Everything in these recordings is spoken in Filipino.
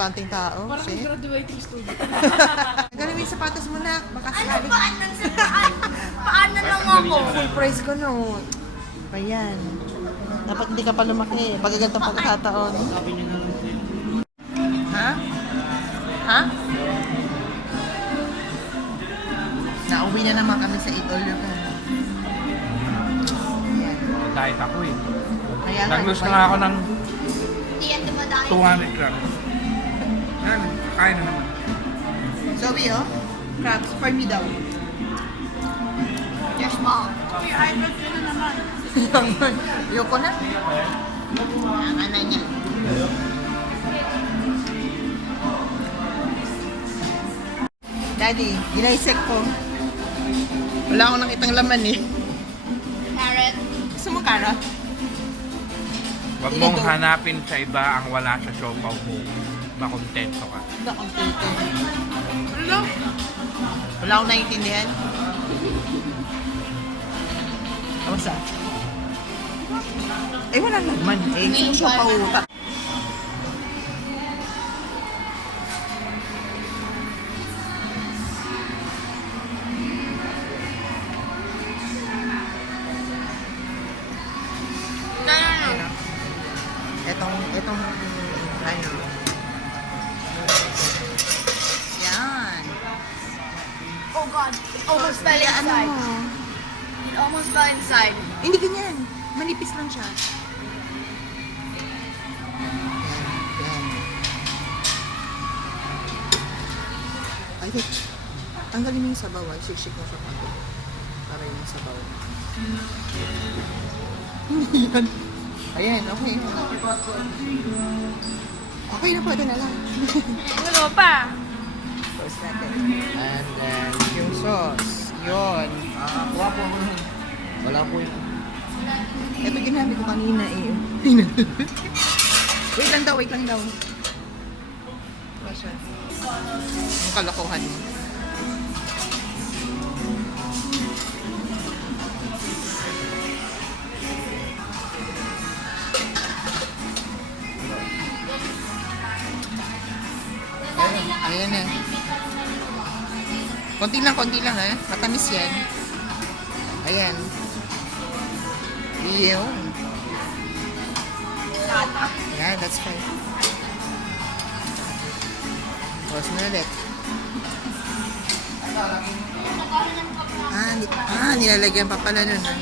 importanteng tao. Parang See? graduating student. Galing yung sapatos mo na. Baka Ano sakali. paano lang ako? Full price ko no. Ayan. Dapat hindi ka pa lumaki. Pag ganitong pagkakataon. Ha? Ha? Nauwi na naman kami sa Eat All You Can. Ayan. Diet ako eh. Kaya nga, Nag-lose na nga ako ng Hindi yan dumadaan. 200 grams. Yan, kakain na naman. Zoe, oh. Crabs, for me daw. You're small. Ayoko na. Ang ano niya. Daddy, ginaisek ko. Wala akong nakitang laman eh. Carrot. Gusto mo carrot? Huwag mong hanapin sa iba ang wala sa siopaw mo. Makontento ka. Wala akong tito. Wala. Wala akong naiintindihan. Kamusta? Eh, wala naman. Eh, kung siya pa utak. No. Etong, ano. Yan. Oh God. It almost fell Ano inside. mo? It almost fell inside. Hindi ganyan. Manipis lang siya. Yan. Ay, wait. Tanggalin mo yung sabaw. Ay, shake mo siya konti. Para yung sabaw. Hindi yan. Ayan, okay. Okay na, pwede na lang. Ano pa? Sauce natin. And then, yung sauce. Yun. Kuha po ako nun. Wala po yun. Ito ginamit ko kanina eh. Wait lang daw, wait lang daw. Wala siya. Yung kalokohan mo. Ayan na. Konti lang ha. Matamis yan. Ayan. Yun. Yeah, that's fine. Tapos na ulit. Nilalagyan pa pala nun. Ha?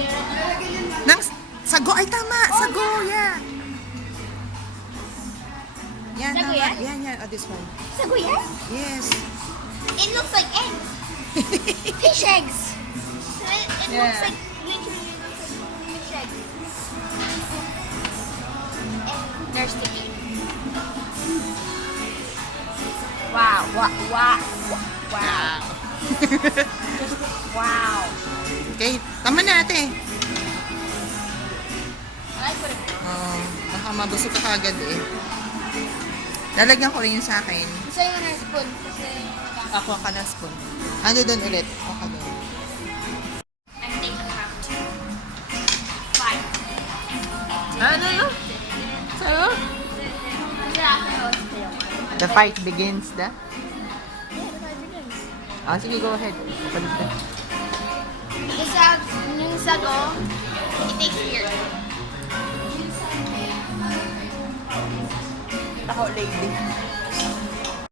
Nang sago, ay tama! Sago, yeah! Yan, Sago tama. yan? Yan. Oh, this one. Sago yan? Yes. It looks like eggs. Fish eggs. It Yeah. looks like literally it looks like fish eggs. And they're sticky. Wow. Wow. Okay, tama na ate. I like putting it on. Baka mabusog ka kagad eh. Lalagyan ko rin yun sa akin. Gusto yung na spoon kasi Ako ka ng spoon. Ano doon ulit? Ako ka doon. I think I have to. 5. Ano yun? Sa'yo? Yeah, The fight begins, da? the fight begins. Sige, go ahead. Kapalit ka. Yung sago, it tastes weird. Ako, lady.